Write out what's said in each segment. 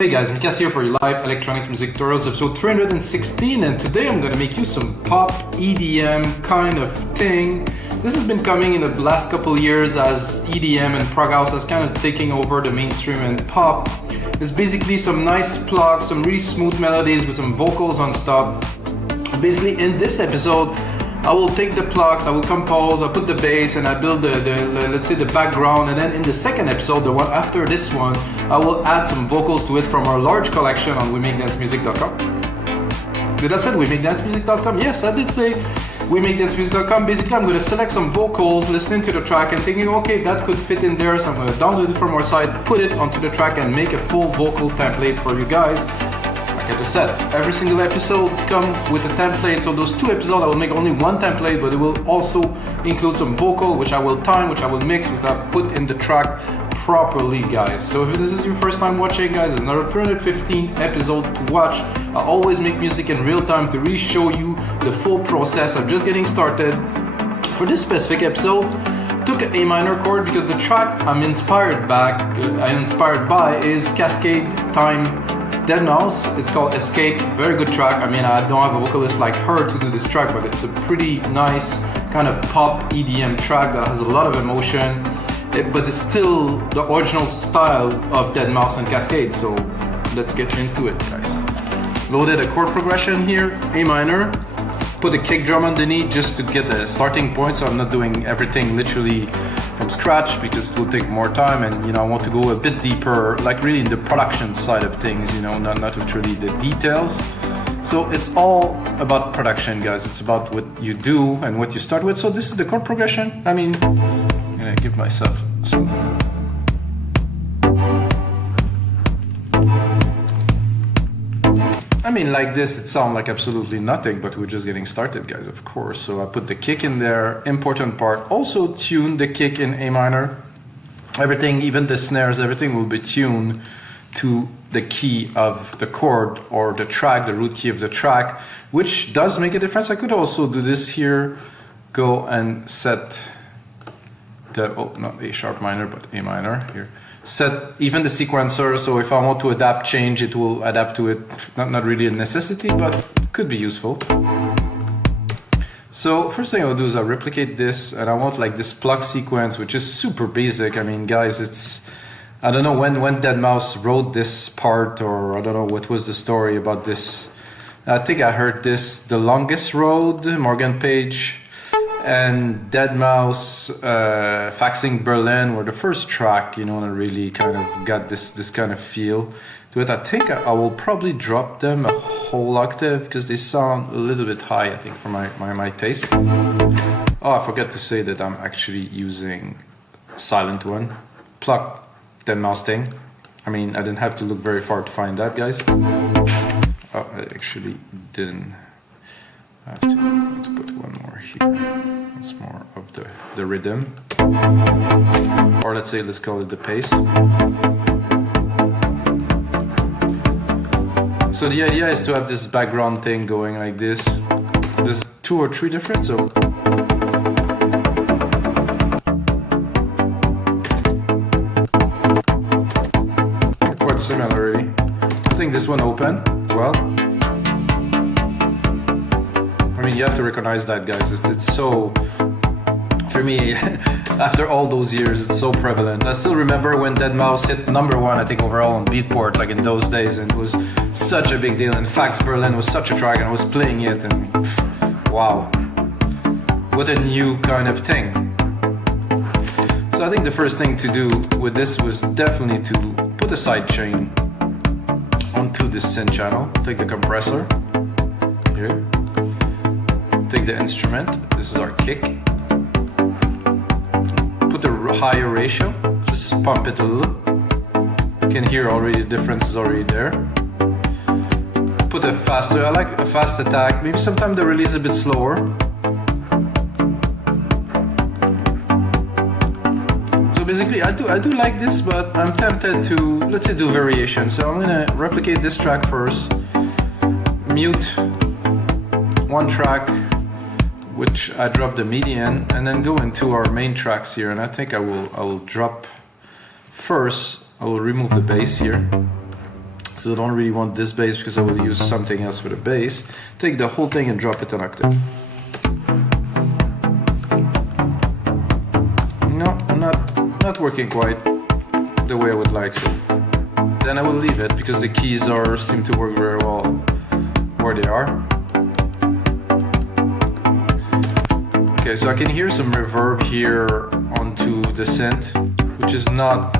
Hey guys, Mikas here for your live electronic music tutorials episode 316, and today I'm going to make you some pop EDM kind of thing. This has been coming in the last couple of years as EDM and prog house has kind of taking over the mainstream and pop. It's basically some nice plucks, some really smooth melodies with some vocals on top. Basically in this episode I will take the plucks, I will compose, I'll put the bass, and I build the let's say the background, and then in the second episode, the one after this one, I will add some vocals to it from our large collection on WeMakeDanceMusic.com. Did I say WeMakeDanceMusic.com? Yes, I did say WeMakeDanceMusic.com. Basically, I'm going to select some vocals, listening to the track and thinking, okay, that could fit in there, so I'm going to download it from our site, put it onto the track and make a full vocal template for you guys. Like I just said, every single episode comes with a template, so those two episodes I will make only one template, but it will also include some vocal, which I will time, which I will mix, which I put in the track properly, guys. So if this is your first time watching, guys, it's another 315 episode to watch. I always make music in real time to really show you the full process. I'm just getting started. For this specific episode, took an A minor chord because the track I'm inspired by is Cascade Time deadmau5. It's called Escape. Very good track. I mean, I don't have a vocalist like her to do this track, but it's a pretty nice kind of pop EDM track that has a lot of emotion, but it's still the original style of deadmau5 and Cascade. So let's get into it, guys. Loaded a chord progression here, A minor. Put a kick drum underneath just to get a starting point, so I'm not doing everything literally from scratch because it will take more time, and I want to go a bit deeper, like really in the production side of things, not literally the details. So it's all about production, guys. It's about what you do and what you start with. So this is the chord progression. I mean, I'm gonna give myself some. I mean, like this, it sounds like absolutely nothing, but we're just getting started, guys, of course. So I put the kick in there, important part. Also tune the kick in A minor. Everything, even the snares, everything will be tuned to the key of the chord or the track, the root key of the track, which does make a difference. I could also do this here, go and set the, not A sharp minor, but A minor here. Set even the sequencer, so if I want to adapt change, it will adapt to it. Not really a necessity, but could be useful. So first thing I'll do is I'll replicate this, and I want like this pluck sequence, which is super basic. I mean, guys, it's, I don't know when deadmau5 wrote this part, or I don't know what was the story about this. I think I heard this, The Longest Road, Morgan Page, and deadmau5, Faxing Berlin were the first track, and I really kind of got this kind of feel to it. I think I will probably drop them a whole octave because they sound a little bit high, I think, for my taste. Oh, I forgot to say that I'm actually using silent one, Pluck, deadmau5 thing. I mean, I didn't have to look very far to find that, guys. Oh, I actually didn't. I have to put one more here. It's more of the rhythm, or let's say, let's call it the pace. So the idea is to have this background thing going like this. There's 2 or 3 different, so quite similarly. I think this one open as well. I mean, you have to recognize that, guys. It's so, for me, after all those years, it's so prevalent. I still remember when deadmau5 hit #1, I think, overall on Beatport, like in those days, and it was such a big deal. And Fax Berlin was such a track, and I was playing it, and wow, what a new kind of thing. So I think the first thing to do with this was definitely to put a sidechain onto this synth channel. Take the compressor here. Take the instrument, this is our kick. Put the higher ratio, just pump it a little. You can hear already the difference is already there. Put a faster, I like a fast attack, maybe sometimes the release a bit slower. So basically I do like this, but I'm tempted to, let's say, do variations. So I'm gonna replicate this track first, mute one track, which I drop the MIDI in, and then go into our main tracks here. And I think I will drop first, I will remove the bass here. So I don't really want this bass because I will use something else for the bass. Take the whole thing and drop it an octave. No, not working quite the way I would like to. Then I will leave it because the keys seem to work very well where they are. Okay, so I can hear some reverb here onto the synth, which is not,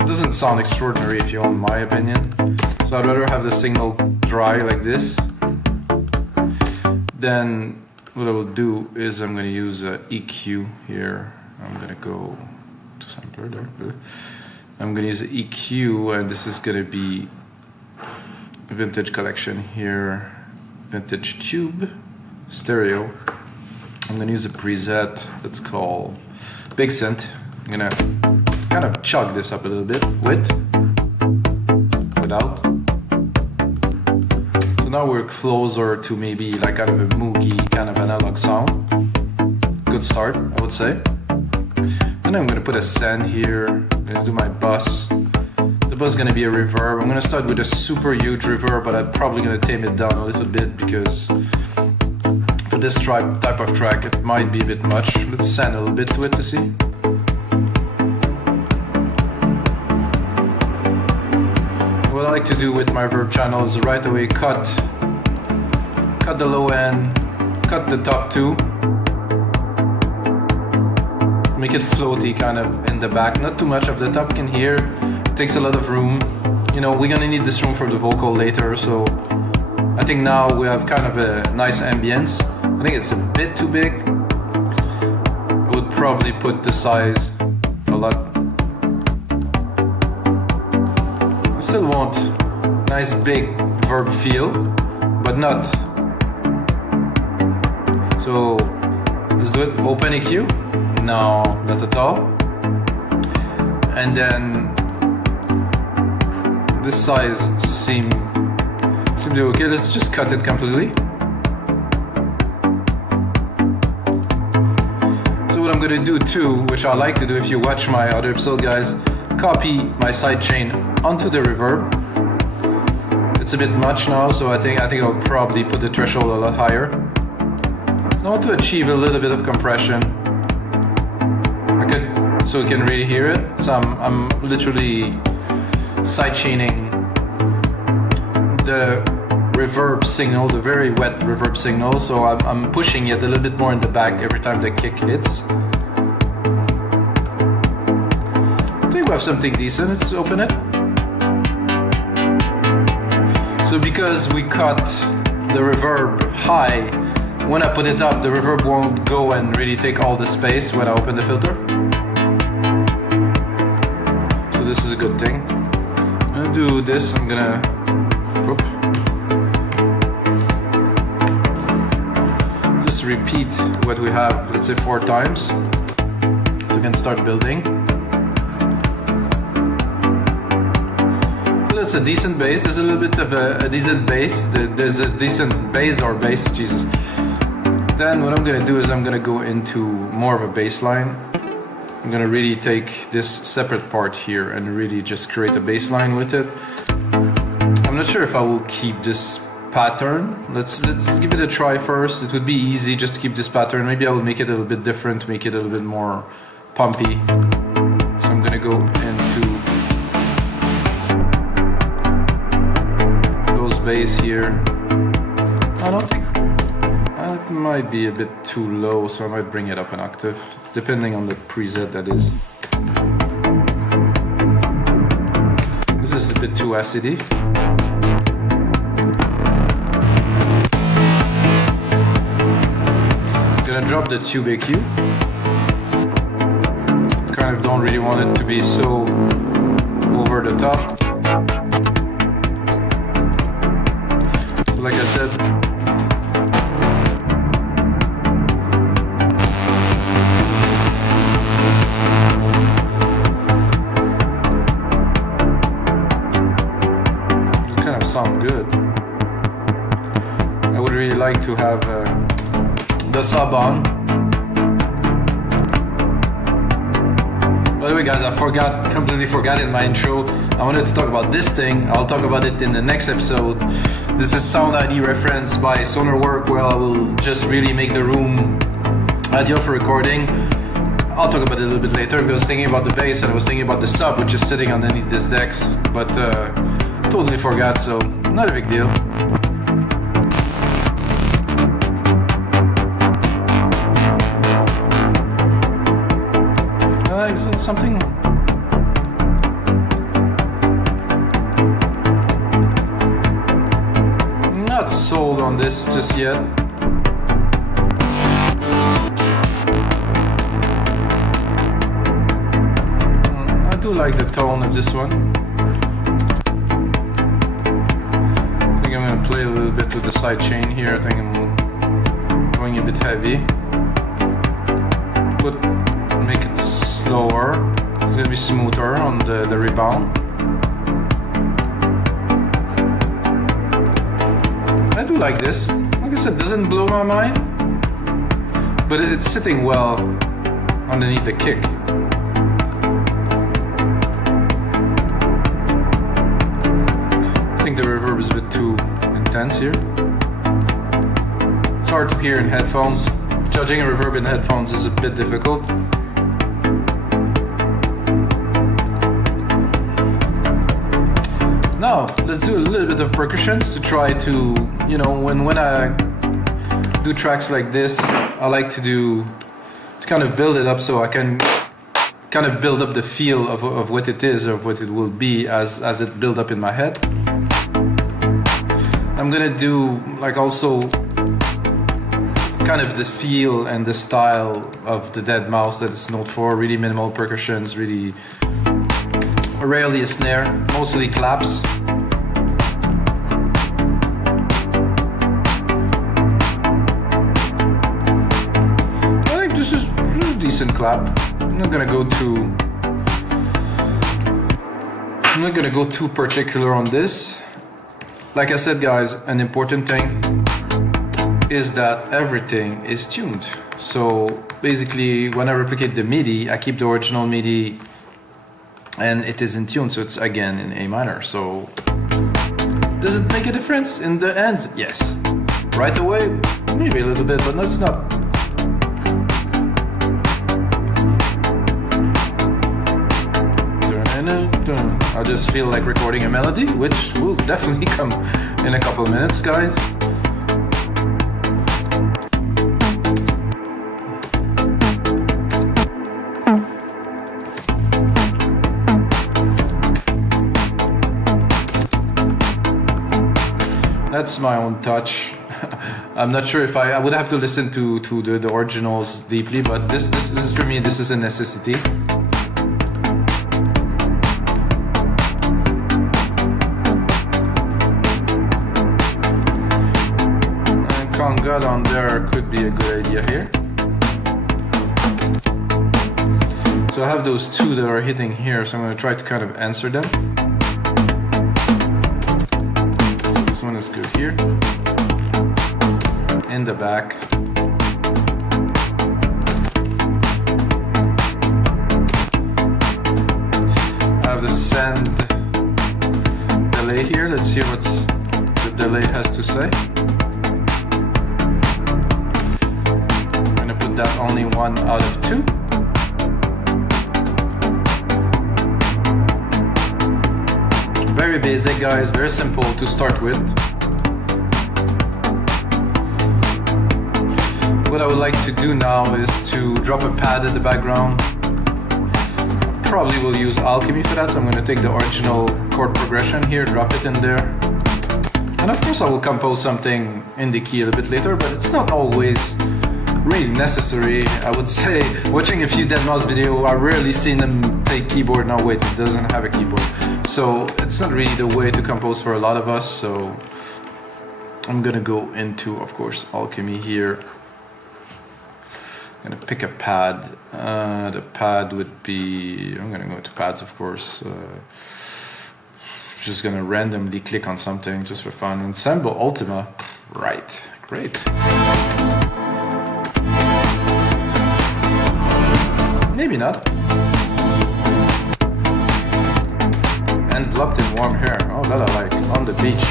it doesn't sound extraordinary if you want my opinion. So I'd rather have the signal dry like this. Then what I will do is I'm going to use an EQ here. I'm going to go to sampler there. I'm going to use an EQ, and this is going to be a vintage collection here, vintage tube, stereo. I'm going to use a preset that's called Big Synth. I'm going to kind of chug this up a little bit, without. So now we're closer to maybe like kind of a moogie, kind of analog sound. Good start, I would say. And I'm going to put a send here. I'm going to do my bus. The bus is going to be a reverb. I'm going to start with a super huge reverb, but I'm probably going to tame it down a little bit because for this type of track it might be a bit much. Let's send a little bit to it to see. What I like to do with my reverb channel is right away cut the low end, cut the top two, make it floaty kind of in the back, not too much of the top can hear, it takes a lot of room. You know, we're gonna need this room for the vocal later, so I think now we have kind of a nice ambience. I think it's a bit too big. I would probably put the size a lot. I still want nice big verb feel, but not. So let's do it. Open EQ. No, not at all. And then this size seemed to be okay. Let's just cut it completely. So what I'm gonna do too, which I like to do if you watch my other episode, guys, copy my sidechain onto the reverb. It's a bit much now, so I think I'll probably put the threshold a lot higher. I want to achieve a little bit of compression. So you can really hear it. So I'm literally sidechaining the reverb signal, the very wet reverb signal. So I'm pushing it a little bit more in the back every time the kick hits. I think we have something decent. Let's open it. So because we cut the reverb high, when I put it up, the reverb won't go and really take all the space when I open the filter. So this is a good thing. I'm gonna do this, I'm gonna, just repeat what we have, let's say 4 times. So we can start building. So that's a decent bass, there's a little bit of a decent bass, there's a decent bass or bass, Jesus. Then what I'm gonna do is I'm gonna go into more of a bass line. I'm gonna really take this separate part here and really just create a bass line with it. I'm not sure if I will keep this pattern. Let's give it a try first. It would be easy just to keep this pattern. Maybe I will make it a little bit different, make it a little bit more pumpy. So I'm gonna go into those bass here. I don't think it might be a bit too low, so I might bring it up an octave, depending on the preset that is. This is a bit too acidy. I'm gonna drop the tube EQ. Kind of don't really want it to be so over the top. So like I said, sound good. I would really like to have the sub on, By the way guys, I completely forgot in my intro, I wanted to talk about this thing. I'll talk about it in the next episode. This is Sound ID reference by Sonarwork, where I will just really make the room ideal for recording. I'll talk about it a little bit later, because I was thinking about the bass and I was thinking about the sub, which is sitting underneath this decks, but totally forgot, so not a big deal. Something. Not sold on this just yet. I do like the tone of this one. I think I'm gonna play a little bit with the side chain here. I think I'm going a bit heavy. Make it slower. It's gonna be smoother on the rebound. I do like this. Like I said, doesn't blow my mind, but it's sitting well underneath the kick. I think the reverb is a bit too intense here. It's hard to hear in headphones. Judging a reverb in headphones is a bit difficult. Now, let's do a little bit of percussions to try to, you know, when I do tracks like this, I like to kind of build it up so I can kind of build up the feel of what it is, or what it will be as it build up in my head. I'm gonna do like also kind of the feel and the style of the Dead Mouse that it's known for. Really minimal percussions, really rarely a snare, mostly claps. I think this is a decent clap. I'm not gonna go too particular on this. Like I said guys, an important thing is that everything is tuned. So basically when I replicate the MIDI, I keep the original MIDI and it is in tune, so it's again in A minor. So does it make a difference in the end? Yes. Right away, maybe a little bit, but that's not. I just feel like recording a melody, which will definitely come in a couple of minutes, guys. That's my own touch. I'm not sure if I would have to listen to the originals deeply, but this is for me, this is a necessity. And conga on there could be a good idea here. So I have those two that are hitting here, so I'm going to try to kind of answer them. One is good here, in the back. I have the send delay here. Let's hear what the delay has to say. I'm gonna put that only 1 out of 2. Very basic guys, very simple to start with. What I would like to do now is to drop a pad in the background. Probably will use Alchemy for that, so I'm going to take the original chord progression here, drop it in there. And of course I will compose something in the key a little bit later, but it's not always really necessary. I would say, watching a few Dead Mouse video, I've rarely seen them play keyboard. No wait, it doesn't have a keyboard. So it's not really the way to compose for a lot of us, so I'm gonna go into, of course, Alchemy here. I'm gonna pick a pad. The pad would be, I'm gonna go to pads, of course. Just gonna randomly click on something just for fun. Ensemble Ultima, right, great. Maybe not. enveloped in warm hair. Oh, that I like. On the beach.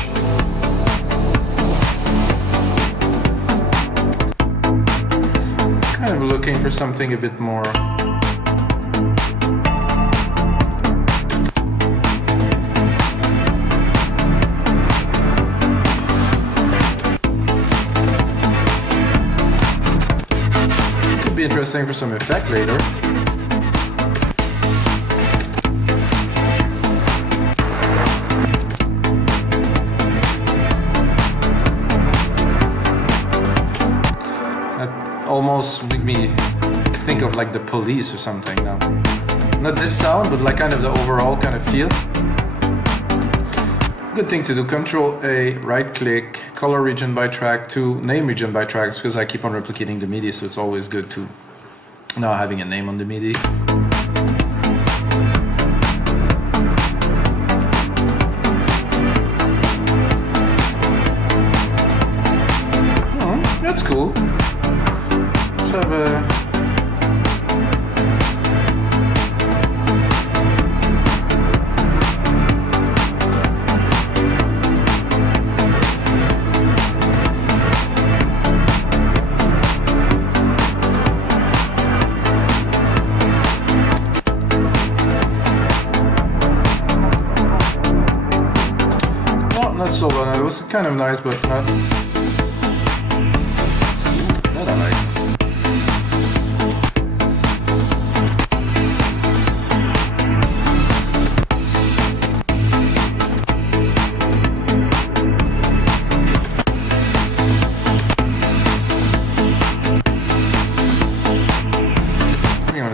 Kind of looking for something a bit more. Could be interesting for some effect later. Almost make me think of like the Police or something now. Not this sound, but like kind of the overall kind of feel. Good thing to do, Control A, right click, color region by track to name region by tracks, because I keep on replicating the MIDI, so it's always good to now having a name on the MIDI. Oh, that's cool. Have a not so bad. It was kind of nice, but not. Not I like.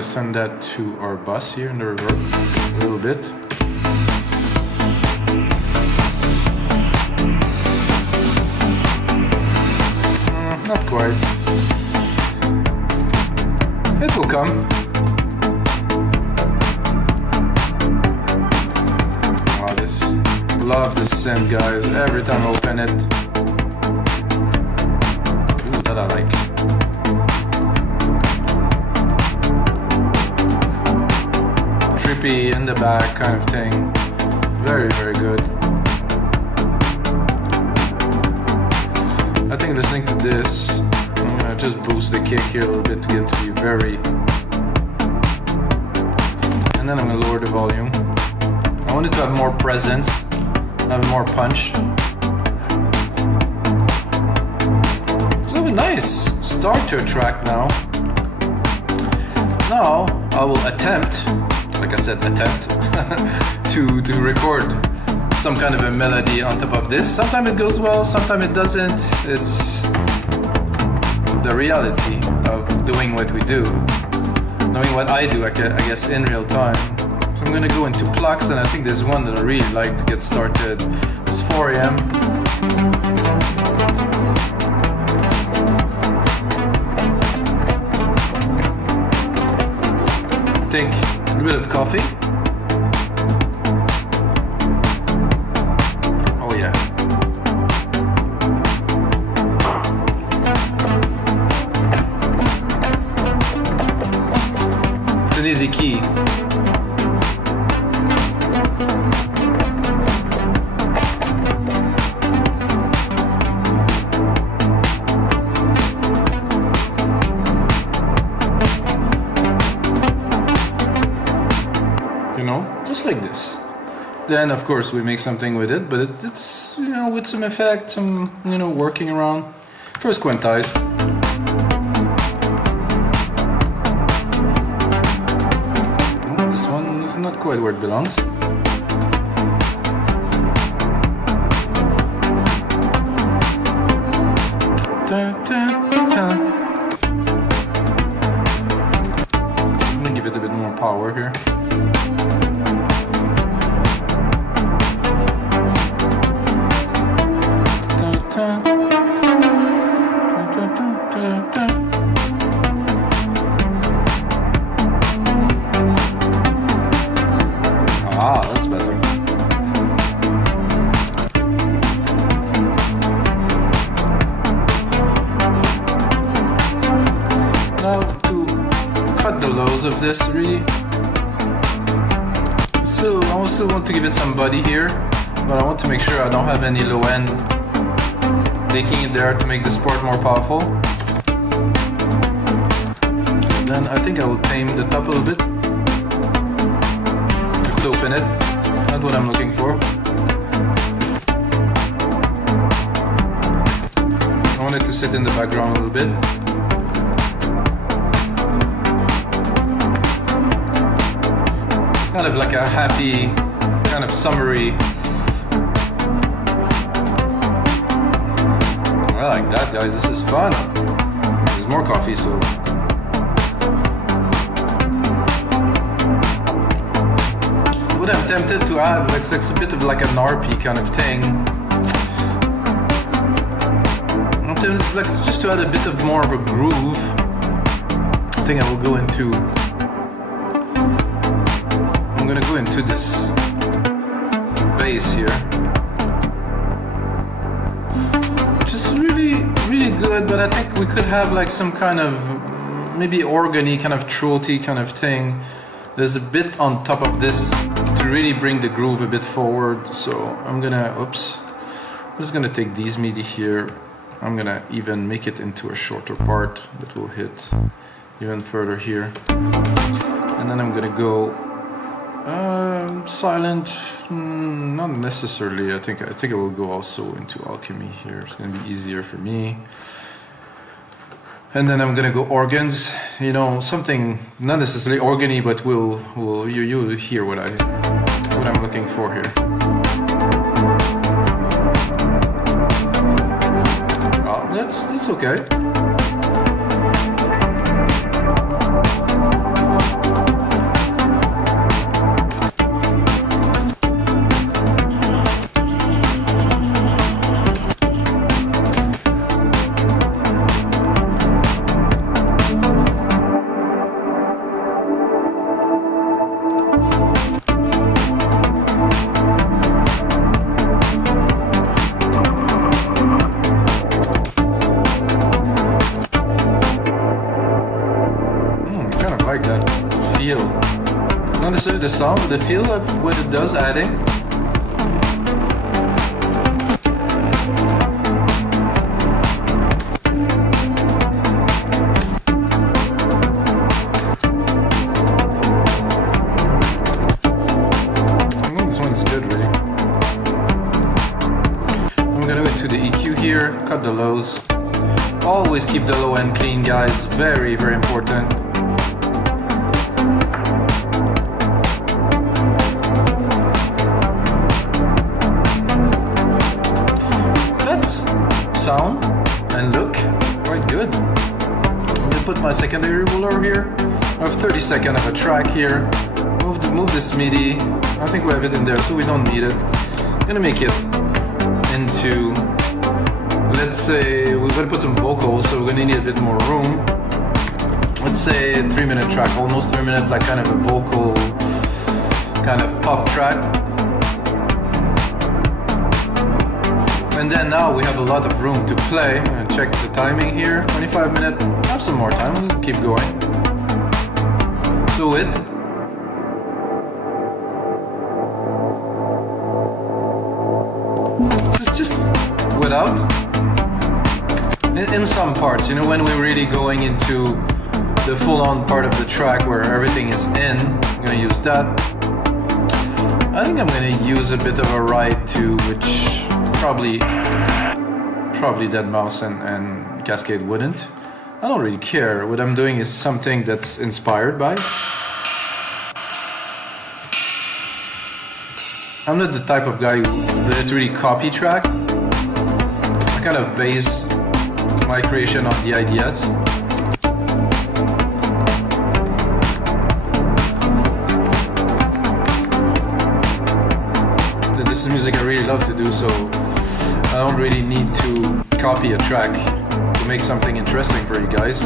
Send that to our bus here in the reverb a little bit. Not quite. It will come. Wow, love this synth, guys. Every time I open it. Ooh, that I like. Trippy in the back kind of thing. Very, very good. I think listening to this, I'm gonna just boost the kick here a little bit to get to be very. And then I'm gonna lower the volume. I want it to have more presence, have more punch. It's a little bit nice start to a track now. Now I will attempt. Like I said, attempt to record some kind of a melody on top of this. Sometimes it goes well, sometimes it doesn't. It's the reality of doing what we do, knowing what I do, I guess, in real time. So I'm gonna go into Plucks, and I think there's one that I really like to get started. It's 4 AM. Take a bit of coffee. Oh yeah. It's an easy key. Just like this. Then of course we make something with it, but it's with some effect, some working around. First quantize. This one is not quite where it belongs. I'm gonna give it a bit more power here. Ah, that's better. Now to cut the lows of this, really, still almost still want to give it some body here, but I want to make sure I don't have any low end taking it there to make this part more powerful. Then I think I will tame the top a little bit. Just open it. Not what I'm looking for. I want it to sit in the background a little bit. Kind of like a happy, kind of summery. I like that, guys. This is fun. There's more coffee, so. What I'm tempted to add, like, it's a bit of like an RP kind of thing. I'm tempted, like, just to add a bit of more of a groove. I think I will go into. I'm gonna go into this bass here, which is really, really good. But I think we could have like some kind of maybe organy, kind of throaty kind of thing. There's a bit on top of this to really bring the groove a bit forward. So I'm gonna, I'm just gonna take these MIDI here. I'm gonna even make it into a shorter part that will hit even further here, and then I'm gonna go. Silent, not necessarily. I think I will go also into alchemy here. It's gonna be easier for me. And then I'm gonna go organs. You know, something not necessarily organy, but you hear what I'm looking for here. Oh, that's okay. Not necessarily the sound, but the feel of what it does adding. This one's good, really. I'm gonna go to the EQ here, cut the lows. Always keep the low end clean, guys. Very, very important. Sound and look quite good. I'm gonna put my secondary ruler here. I have 30 seconds of a track here. Move this MIDI. I think we have it in there, so we don't need it. I'm gonna make it into, let's say, we're gonna put some vocals, so we're gonna need a bit more room. Let's say a 3-minute track, almost 3 minutes, like kind of a vocal, kind of pop track. And then now we have a lot of room to play. And check the timing here, 25 minutes. Have some more time, we'll keep going. So it's just without. In some parts, you know, when we're really going into the full-on part of the track where everything is in, I'm gonna use that. I think I'm gonna use a bit of a ride too, which probably deadmau5 and Cascade wouldn't. I don't really care. What I'm doing is something that's inspired by. I'm not the type of guy who literally copy track. I kind of base my creation on the ideas. This is music I really love to do, so I don't really need to copy a track to make something interesting for you guys.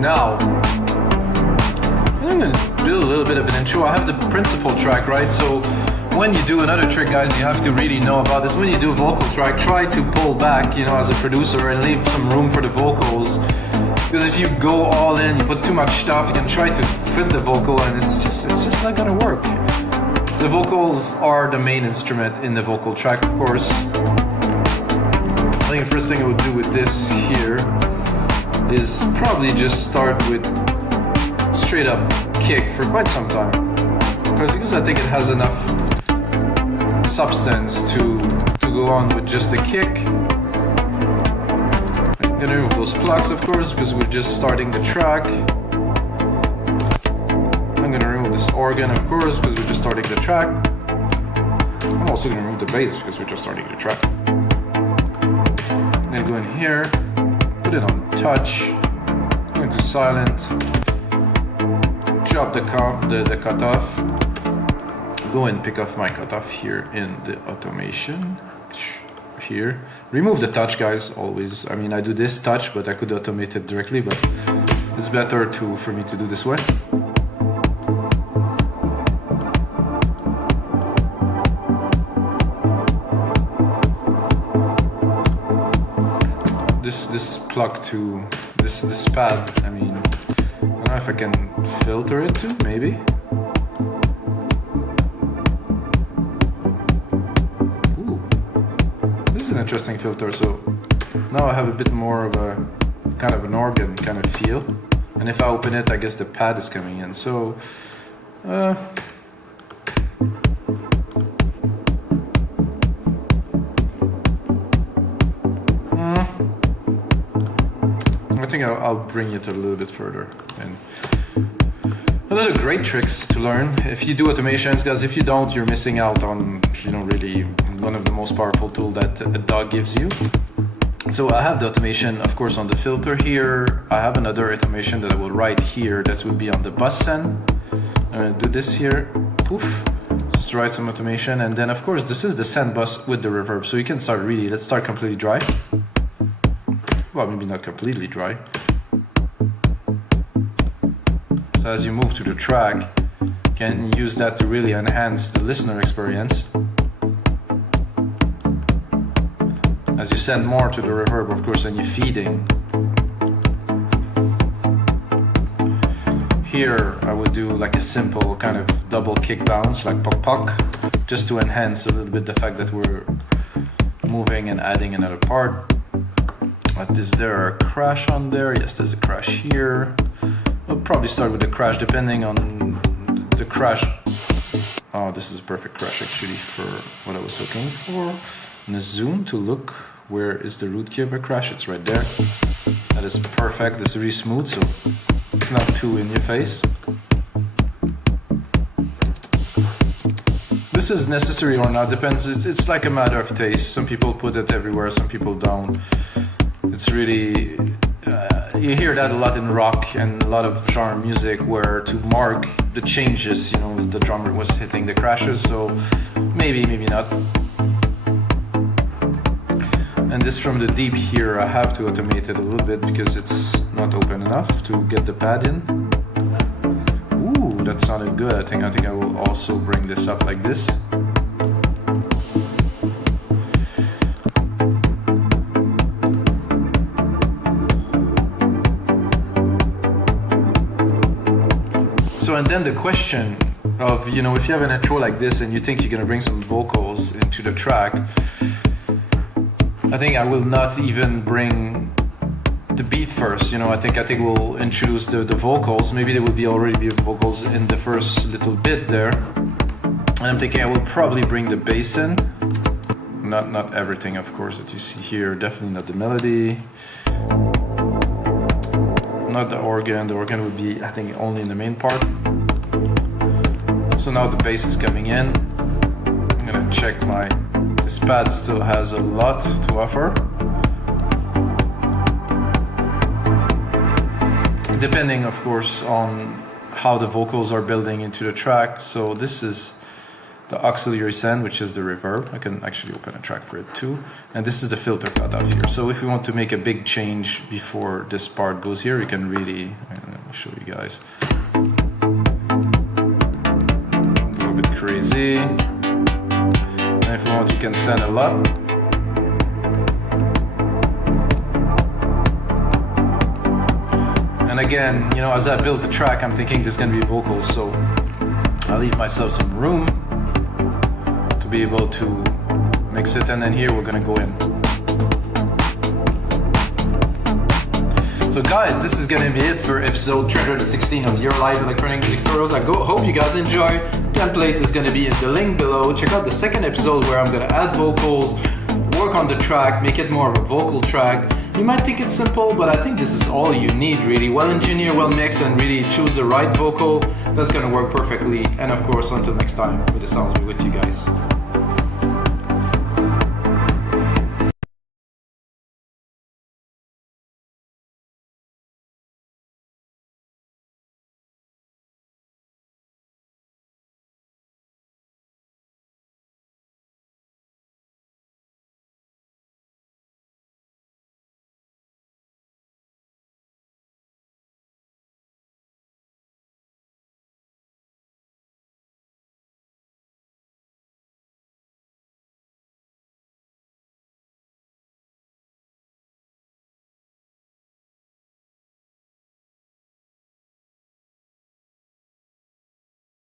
Now, I'm going to do a little bit of an intro. I have the principal track, right? So when you do another trick, guys, you have to really know about this. When you do a vocal track, try to pull back, you know, as a producer and leave some room for the vocals. Because if you go all in, you put too much stuff, you can try to fit the vocal and it's just not gonna work. The vocals are the main instrument in the vocal track, of course. I think the first thing I would do with this here is probably just start with straight up kick for quite some time. Because I think it has enough substance to go on with just the kick. I'm gonna remove those plucks, of course, because we're just starting the track. I'm gonna remove this organ, of course, because we're just starting the track. I'm also gonna remove the bass because we're just starting the track. I'm gonna go in here, put it on touch, go into silent, drop the cutoff, go and pick off my cutoff here in the automation. Here, remove the touch, guys, always. I mean, I do this touch, but I could automate it directly, but it's better for me to do this way. This Pluck to this pad, I mean, I don't know if I can filter it too, maybe. Interesting filter, so now I have a bit more of a kind of an organ kind of feel, and if I open it, I guess the pad is coming in, so I think I'll bring it a little bit further. And another great tricks to learn if you do automations, guys. If you don't, you're missing out on, you know, really one of the most powerful tools that a DAW gives you. So I have the automation, of course, on the filter here. I have another automation that I will write here that will be on the Bassline. I'm gonna do this here, poof, just write some automation, and then of course this is the send bus with the reverb. So you can start really, let's start completely dry. Well, maybe not completely dry. So as you move to the track, you can use that to really enhance the listener experience. As you send more to the reverb, of course, and you're feeding. Here, I would do like a simple kind of double kick bounce, like puck puck, just to enhance a little bit the fact that we're moving and adding another part. But is there a crash on there? Yes, there's a crash here. We'll probably start with the crash depending on the crash. Oh, this is a perfect crash actually for what I was looking for. I'm gonna zoom to look where is the root key of a crash. It's right there. That is perfect. This is really smooth, so it's not too in your face. This is necessary or not, depends. It's like a matter of taste. Some people put it everywhere, some people don't. It's really, you hear that a lot in rock and a lot of genre music where to mark the changes, you know, the drummer was hitting the crashes, so maybe not. And this from the deep here, I have to automate it a little bit because it's not open enough to get the pad in. Ooh, that sounded good. I think I will also bring this up like this. So, and then the question of, you know, if you have an intro like this and you think you're gonna bring some vocals into the track, I think I will not even bring the beat first, you know. I think we'll introduce the vocals. Maybe there will be already be vocals in the first little bit there. And I'm thinking I will probably bring the bass in. Not everything, of course, that you see here. Definitely not the melody. Not the organ. The organ would be, I think, only in the main part. So now the bass is coming in. I'm gonna check this pad still has a lot to offer. Depending, of course, on how the vocals are building into the track. So this is the auxiliary send, which is the reverb. I can actually open a track for it too. And this is the filter cutoff here. So if we want to make a big change before this part goes here, you can really, I'll show you guys. Go a bit crazy. And if you want, you can send a lot. And again, you know, as I build the track, I'm thinking there's gonna be vocals, so I'll leave myself some room to be able to mix it, and then here we're gonna go in. So guys, this is gonna be it for episode 316 of your live electronic music tutorials. I hope you guys enjoy. Template is gonna be in the link below. Check out the second episode where I'm gonna add vocals, work on the track, make it more of a vocal track. You might think it's simple, but I think this is all you need really. Well engineered, well mixed, and really choose the right vocal. That's gonna work perfectly. And of course, until next time, with the sounds, be with you guys.